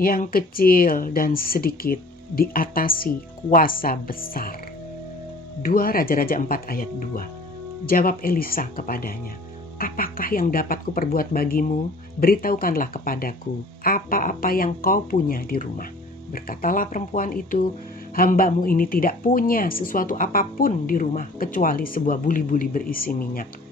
Yang kecil dan sedikit diatasi kuasa besar. 2 Raja-Raja 4 ayat 2. Jawab Elisa kepadanya, apakah yang dapat kuperbuat bagimu? Beritahukanlah kepadaku apa-apa yang kau punya di rumah. Berkatalah perempuan itu, hambamu ini tidak punya sesuatu apapun di rumah kecuali sebuah buli-buli berisi minyak.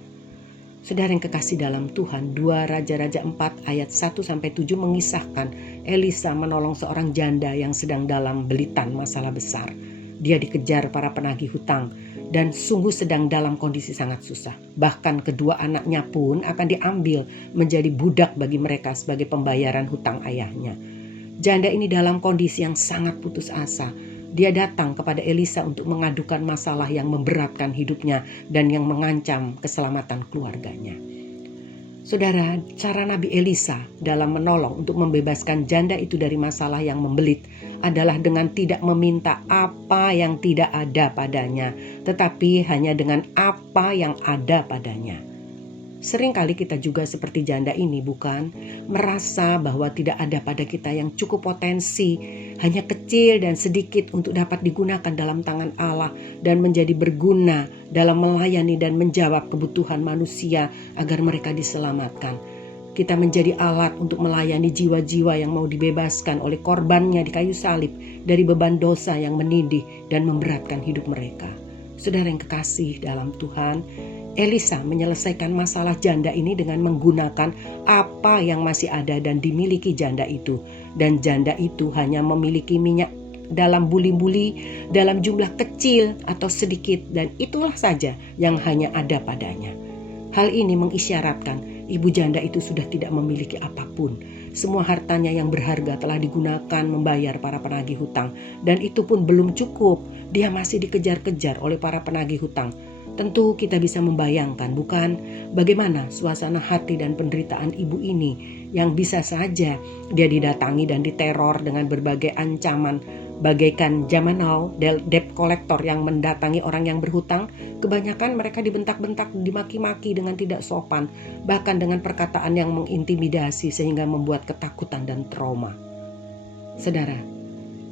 Saudara yang kekasih dalam Tuhan, 2 Raja-Raja 4 ayat 1-7 mengisahkan Elisa menolong seorang janda yang sedang dalam belitan masalah besar. Dia dikejar para penagih hutang dan sungguh sedang dalam kondisi sangat susah. Bahkan kedua anaknya pun akan diambil menjadi budak bagi mereka sebagai pembayaran hutang ayahnya. Janda ini dalam kondisi yang sangat putus asa. Dia datang kepada Elisa untuk mengadukan masalah yang memberatkan hidupnya dan yang mengancam keselamatan keluarganya. Saudara, cara Nabi Elisa dalam menolong untuk membebaskan janda itu dari masalah yang membelit adalah dengan tidak meminta apa yang tidak ada padanya, tetapi hanya dengan apa yang ada padanya. Seringkali kita juga seperti janda ini, bukan? Merasa bahwa tidak ada pada kita yang cukup potensi, hanya kecil dan sedikit untuk dapat digunakan dalam tangan Allah dan menjadi berguna dalam melayani dan menjawab kebutuhan manusia agar mereka diselamatkan. Kita menjadi alat untuk melayani jiwa-jiwa yang mau dibebaskan oleh korbannya di kayu salib dari beban dosa yang menindih dan memberatkan hidup mereka. Saudara yang kekasih dalam Tuhan, Elisa menyelesaikan masalah janda ini dengan menggunakan apa yang masih ada dan dimiliki janda itu. Dan janda itu hanya memiliki minyak dalam buli-buli dalam jumlah kecil atau sedikit, dan itulah saja yang hanya ada padanya. Hal ini mengisyaratkan ibu janda itu sudah tidak memiliki apapun. Semua hartanya yang berharga telah digunakan membayar para penagih hutang, dan itu pun belum cukup. Dia masih dikejar-kejar oleh para penagih hutang. Tentu kita bisa membayangkan, bukan, bagaimana suasana hati dan penderitaan ibu ini yang bisa saja dia didatangi dan diteror dengan berbagai ancaman, bagaikan zaman now debt collector yang mendatangi orang yang berhutang. Kebanyakan mereka dibentak-bentak, dimaki-maki dengan tidak sopan, bahkan dengan perkataan yang mengintimidasi sehingga membuat ketakutan dan trauma. Saudara,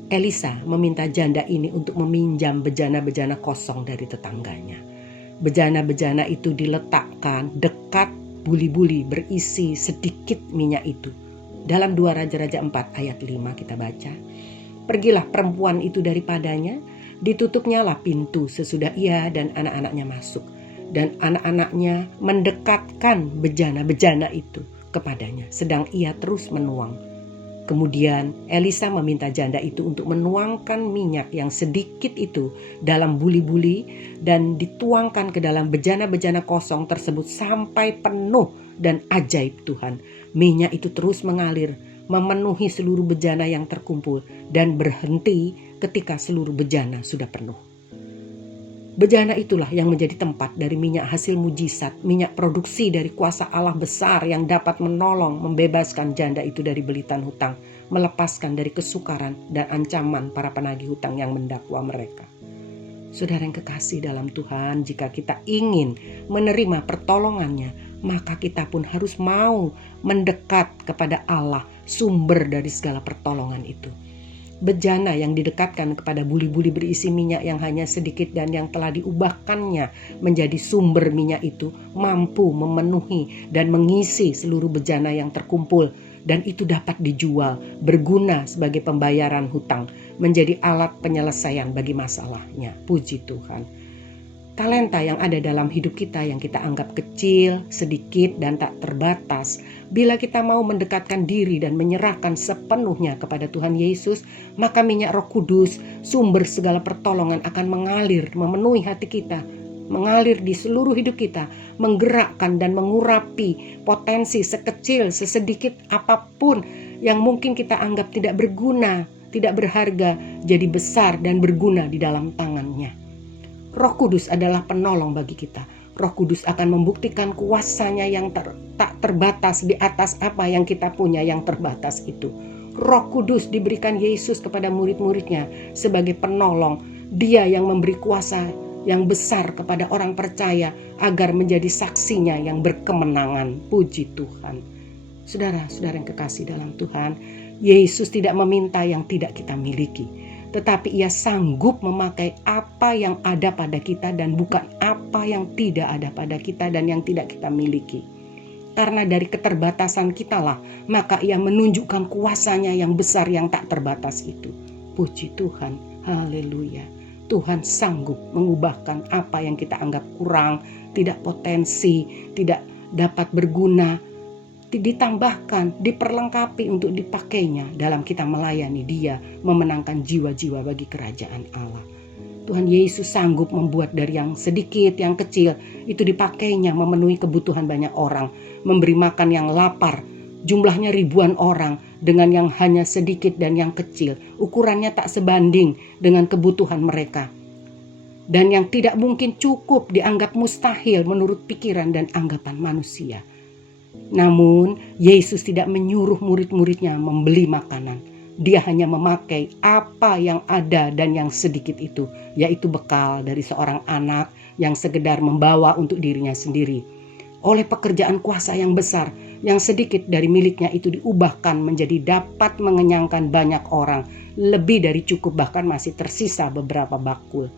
Elisa meminta janda ini untuk meminjam bejana-bejana kosong dari tetangganya. Bejana-bejana itu diletakkan dekat buli-buli berisi sedikit minyak itu. Dalam 2 Raja-Raja 4 ayat 5 kita baca, pergilah perempuan itu daripadanya, ditutupnyalah pintu sesudah ia dan anak-anaknya masuk. Dan anak-anaknya mendekatkan bejana-bejana itu kepadanya, sedang ia terus menuang. Kemudian Elisa meminta janda itu untuk menuangkan minyak yang sedikit itu dalam buli-buli dan dituangkan ke dalam bejana-bejana kosong tersebut sampai penuh, dan ajaib Tuhan, minyak itu terus mengalir memenuhi seluruh bejana yang terkumpul dan berhenti ketika seluruh bejana sudah penuh. Bejana itulah yang menjadi tempat dari minyak hasil mujizat, minyak produksi dari kuasa Allah besar yang dapat menolong membebaskan janda itu dari belitan hutang, melepaskan dari kesukaran dan ancaman para penagih hutang yang mendakwa mereka. Saudara yang kekasih dalam Tuhan, jika kita ingin menerima pertolongannya, maka kita pun harus mau mendekat kepada Allah, sumber dari segala pertolongan itu. Bejana yang didekatkan kepada buli-buli berisi minyak yang hanya sedikit dan yang telah diubahkannya menjadi sumber minyak itu mampu memenuhi dan mengisi seluruh bejana yang terkumpul, dan itu dapat dijual, berguna sebagai pembayaran hutang, menjadi alat penyelesaian bagi masalahnya. Puji Tuhan. Talenta yang ada dalam hidup kita yang kita anggap kecil, sedikit, dan tak terbatas, bila kita mau mendekatkan diri dan menyerahkan sepenuhnya kepada Tuhan Yesus, maka minyak Roh Kudus, sumber segala pertolongan, akan mengalir, memenuhi hati kita, mengalir di seluruh hidup kita, menggerakkan dan mengurapi potensi sekecil, sesedikit apapun yang mungkin kita anggap tidak berguna, tidak berharga, jadi besar dan berguna di dalam tangannya. Roh Kudus adalah penolong bagi kita. Roh Kudus akan membuktikan kuasanya yang tak terbatas di atas apa yang kita punya yang terbatas itu. Roh Kudus diberikan Yesus kepada murid-muridnya sebagai penolong. Dia yang memberi kuasa yang besar kepada orang percaya agar menjadi saksinya yang berkemenangan. Puji Tuhan. Saudara-saudara yang kekasih dalam Tuhan, Yesus tidak meminta yang tidak kita miliki, tetapi Ia sanggup memakai apa yang ada pada kita dan bukan apa yang tidak ada pada kita dan yang tidak kita miliki. Karena dari keterbatasan kitalah, maka Ia menunjukkan kuasa-Nya yang besar yang tak terbatas itu. Puji Tuhan, haleluya. Tuhan sanggup mengubahkan apa yang kita anggap kurang, tidak potensi, tidak dapat berguna, ditambahkan, diperlengkapi untuk dipakainya dalam kita melayani Dia, memenangkan jiwa-jiwa bagi kerajaan Allah. Tuhan Yesus sanggup membuat dari yang sedikit, yang kecil, itu dipakainya memenuhi kebutuhan banyak orang, memberi makan yang lapar, jumlahnya ribuan orang, dengan yang hanya sedikit dan yang kecil, ukurannya tak sebanding dengan kebutuhan mereka. Dan yang tidak mungkin cukup dianggap mustahil menurut pikiran dan anggapan manusia. Namun, Yesus tidak menyuruh murid-muridnya membeli makanan. Dia hanya memakai apa yang ada dan yang sedikit itu, yaitu bekal dari seorang anak yang sekedar membawa untuk dirinya sendiri. Oleh pekerjaan kuasa yang besar, yang sedikit dari miliknya itu diubahkan menjadi dapat mengenyangkan banyak orang, lebih dari cukup, bahkan masih tersisa beberapa bakul.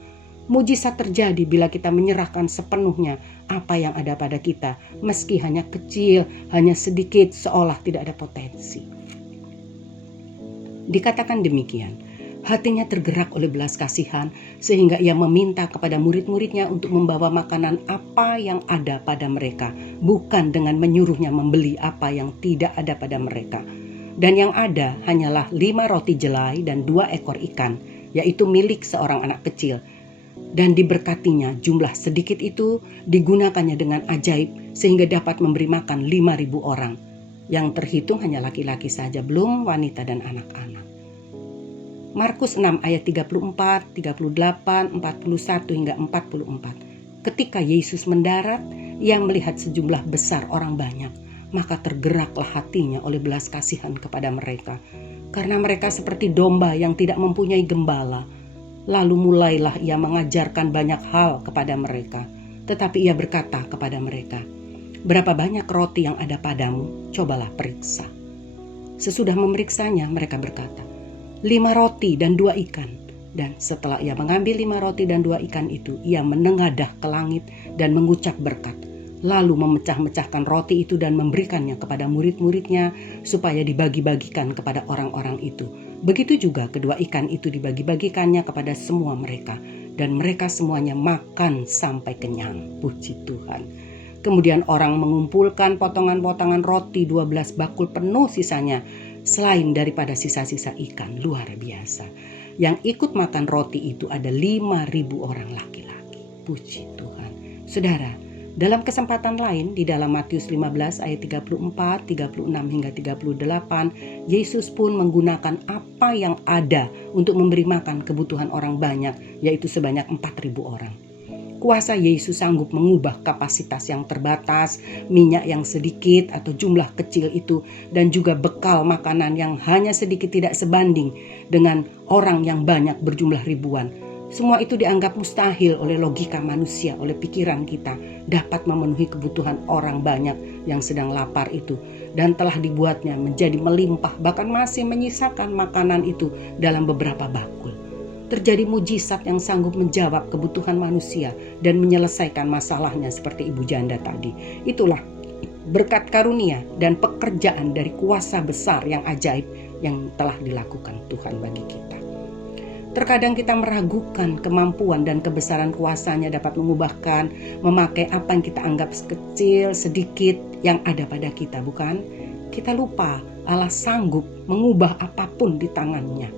Mujizat terjadi bila kita menyerahkan sepenuhnya apa yang ada pada kita, meski hanya kecil, hanya sedikit, seolah tidak ada potensi. Dikatakan demikian, hatinya tergerak oleh belas kasihan sehingga Ia meminta kepada murid-muridnya untuk membawa makanan apa yang ada pada mereka, bukan dengan menyuruhnya membeli apa yang tidak ada pada mereka. Dan yang ada hanyalah 5 roti jelai dan 2 ekor ikan, yaitu milik seorang anak kecil. Dan diberkatinya jumlah sedikit itu digunakannya dengan ajaib sehingga dapat memberi makan 5.000 orang. Yang terhitung hanya laki-laki saja, belum wanita dan anak-anak. Markus 6 ayat 34, 38, 41 hingga 44. Ketika Yesus mendarat, Ia melihat sejumlah besar orang banyak, maka tergeraklah hatinya oleh belas kasihan kepada mereka, karena mereka seperti domba yang tidak mempunyai gembala. Lalu mulailah Ia mengajarkan banyak hal kepada mereka, tetapi Ia berkata kepada mereka, "Berapa banyak roti yang ada padamu? Cobalah periksa." Sesudah memeriksanya, mereka berkata, 5 roti dan 2 ikan. Dan setelah Ia mengambil 5 roti dan 2 ikan itu, Ia menengadah ke langit dan mengucap berkat. Lalu memecah-mecahkan roti itu dan memberikannya kepada murid-muridnya supaya dibagi-bagikan kepada orang-orang itu. Begitu juga kedua ikan itu dibagi-bagikannya kepada semua mereka. Dan mereka semuanya makan sampai kenyang. Puji Tuhan. Kemudian orang mengumpulkan potongan-potongan roti 12 bakul penuh sisanya, selain daripada sisa-sisa ikan. Luar biasa. Yang ikut makan roti itu ada 5.000 orang laki-laki. Puji Tuhan. Saudara, dalam kesempatan lain di dalam Matius 15 ayat 34, 36 hingga 38, Yesus pun menggunakan apa yang ada untuk memberi makan kebutuhan orang banyak, yaitu sebanyak 4.000 orang. Kuasa Yesus sanggup mengubah kapasitas yang terbatas, minyak yang sedikit atau jumlah kecil itu, dan juga bekal makanan yang hanya sedikit tidak sebanding dengan orang yang banyak berjumlah ribuan. Semua itu dianggap mustahil oleh logika manusia, oleh pikiran kita, dapat memenuhi kebutuhan orang banyak yang sedang lapar itu. Dan telah dibuatnya menjadi melimpah, bahkan masih menyisakan makanan itu dalam beberapa bakul. Terjadi mujizat yang sanggup menjawab kebutuhan manusia dan menyelesaikan masalahnya seperti ibu janda tadi. Itulah berkat karunia dan pekerjaan dari kuasa besar yang ajaib yang telah dilakukan Tuhan bagi kita. Terkadang kita meragukan kemampuan dan kebesaran kuasa-Nya dapat mengubahkan, memakai apa yang kita anggap kecil, sedikit yang ada pada kita, bukan? Kita lupa Allah sanggup mengubah apapun di tangan-Nya.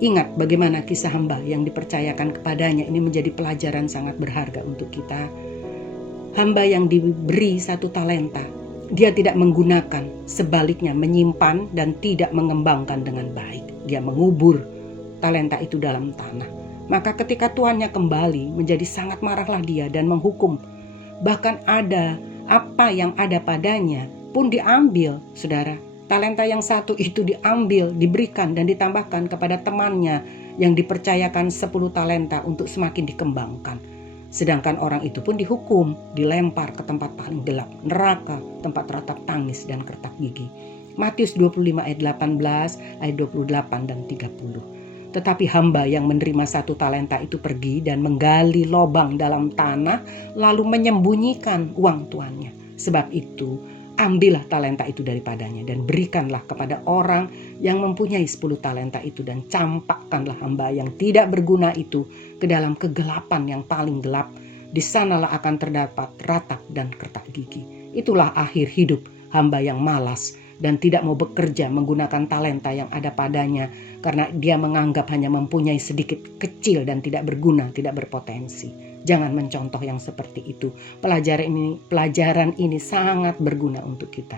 Ingat bagaimana kisah hamba yang dipercayakan kepadanya ini menjadi pelajaran sangat berharga untuk kita. Hamba yang diberi 1 talenta, dia tidak menggunakan, sebaliknya menyimpan dan tidak mengembangkan dengan baik. Dia mengubur talenta itu dalam tanah. Maka ketika tuannya kembali, menjadi sangat marahlah dia dan menghukum. Bahkan ada apa yang ada padanya pun diambil, saudara. Talenta yang 1 itu diambil, diberikan dan ditambahkan kepada temannya yang dipercayakan 10 talenta untuk semakin dikembangkan. Sedangkan orang itu pun dihukum, dilempar ke tempat paling gelap, neraka, tempat ratap tangis dan kertak gigi. Matius 25 ayat 18, ayat 28 dan 30. Tetapi hamba yang menerima 1 talenta itu pergi dan menggali lubang dalam tanah, lalu menyembunyikan uang tuannya. Sebab itu, ambillah talenta itu daripadanya dan berikanlah kepada orang yang mempunyai 10 talenta itu, dan campakkanlah hamba yang tidak berguna itu ke dalam kegelapan yang paling gelap. Di sanalah akan terdapat ratap dan kertak gigi. Itulah akhir hidup hamba yang malas dan tidak mau bekerja menggunakan talenta yang ada padanya, karena dia menganggap hanya mempunyai sedikit, kecil dan tidak berguna, tidak berpotensi. Jangan mencontoh yang seperti itu. Pelajaran ini sangat berguna untuk kita.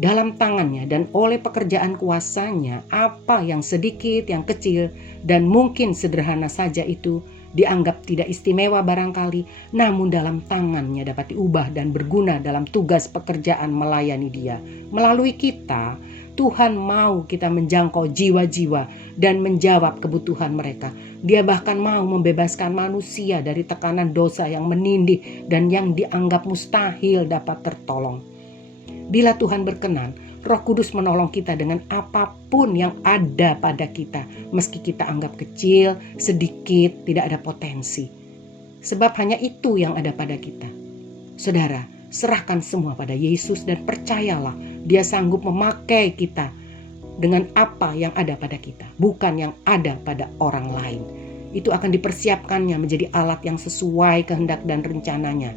Dalam tangannya dan oleh pekerjaan kuasanya, apa yang sedikit, yang kecil dan mungkin sederhana saja itu dianggap tidak istimewa barangkali, namun dalam tangannya dapat diubah dan berguna dalam tugas pekerjaan melayani Dia. Melalui kita, Tuhan mau kita menjangkau jiwa-jiwa dan menjawab kebutuhan mereka. Dia bahkan mau membebaskan manusia dari tekanan dosa yang menindih dan yang dianggap mustahil dapat tertolong. Bila Tuhan berkenan, Roh Kudus menolong kita dengan apapun yang ada pada kita, meski kita anggap kecil, sedikit, tidak ada potensi. Sebab hanya itu yang ada pada kita. Saudara, serahkan semua pada Yesus dan percayalah Dia sanggup memakai kita dengan apa yang ada pada kita, bukan yang ada pada orang lain. Itu akan dipersiapkannya menjadi alat yang sesuai kehendak dan rencananya.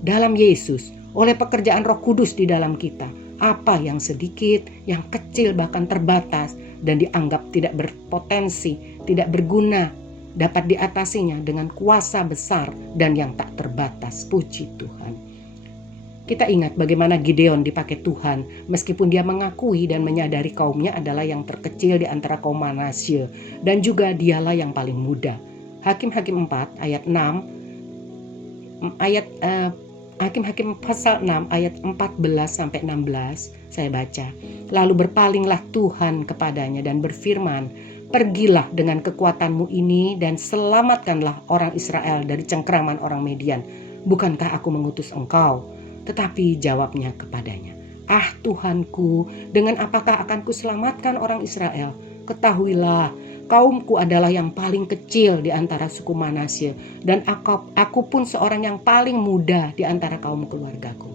Dalam Yesus, oleh pekerjaan Roh Kudus di dalam kita, apa yang sedikit, yang kecil bahkan terbatas dan dianggap tidak berpotensi, tidak berguna, dapat diatasinya dengan kuasa besar dan yang tak terbatas. Puji Tuhan. Kita ingat bagaimana Gideon dipakai Tuhan, meskipun dia mengakui dan menyadari kaumnya adalah yang terkecil di antara kaum Manasye, dan juga dialah yang paling muda. Hakim-Hakim 4 ayat 6 Hakim-Hakim pasal 6 ayat 14 sampai 16 saya baca. Lalu berpalinglah Tuhan kepadanya dan berfirman, "Pergilah dengan kekuatanmu ini dan selamatkanlah orang Israel dari cengkraman orang Median. Bukankah aku mengutus engkau?" Tetapi jawabnya kepadanya, "Ah Tuhanku, dengan apakah akan kuselamatkan orang Israel? Ketahuilah, kaumku adalah yang paling kecil di antara suku Manasye, dan aku pun seorang yang paling muda di antara kaum keluargaku."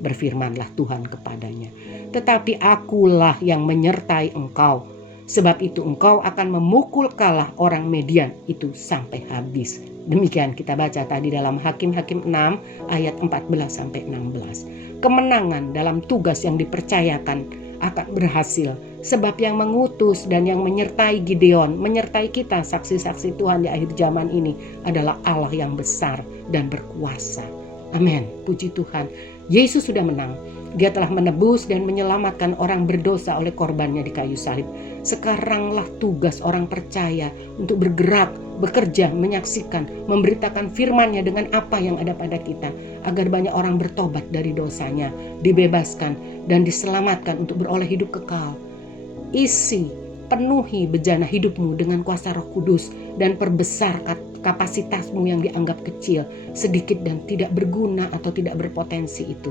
Berfirmanlah Tuhan kepadanya, "Tetapi akulah yang menyertai engkau, sebab itu engkau akan memukul kalah orang Median itu sampai habis." Demikian kita baca tadi dalam Hakim-Hakim 6 ayat 14 sampai 16. Kemenangan dalam tugas yang dipercayakan akan berhasil, sebab yang mengutus dan yang menyertai Gideon, menyertai kita saksi-saksi Tuhan di akhir zaman ini adalah Allah yang besar dan berkuasa. Amin. Puji Tuhan. Yesus sudah menang. Dia telah menebus dan menyelamatkan orang berdosa oleh korbannya di kayu salib. Sekaranglah tugas orang percaya untuk bergerak, bekerja, menyaksikan, memberitakan firman-Nya dengan apa yang ada pada kita, agar banyak orang bertobat dari dosanya, dibebaskan dan diselamatkan untuk beroleh hidup kekal. Isi, penuhi bejana hidupmu dengan kuasa Roh Kudus dan perbesar kapasitasmu yang dianggap kecil, sedikit dan tidak berguna atau tidak berpotensi itu.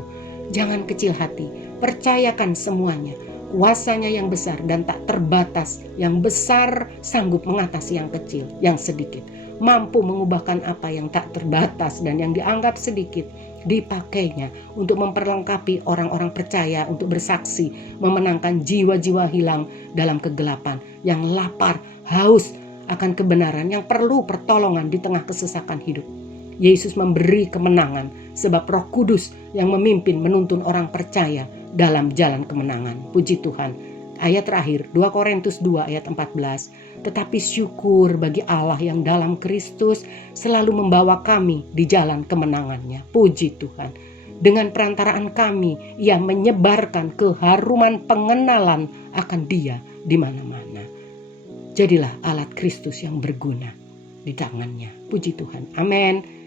Jangan kecil hati, percayakan semuanya. Kuasanya yang besar dan tak terbatas, yang besar sanggup mengatasi yang kecil, yang sedikit. Mampu mengubahkan apa yang tak terbatas dan yang dianggap sedikit, dipakainya untuk memperlengkapi orang-orang percaya untuk bersaksi, memenangkan jiwa-jiwa hilang dalam kegelapan, yang lapar, haus akan kebenaran, yang perlu pertolongan di tengah kesesakan hidup. Yesus memberi kemenangan sebab Roh Kudus yang memimpin menuntun orang percaya dalam jalan kemenangan. Puji Tuhan. Ayat terakhir 2 Korintus 2 ayat 14. Tetapi syukur bagi Allah yang dalam Kristus selalu membawa kami di jalan kemenangannya. Puji Tuhan. Dengan perantaraan kami, Ia menyebarkan keharuman pengenalan akan Dia di mana-mana. Jadilah alat Kristus yang berguna di tangannya. Puji Tuhan. Amin.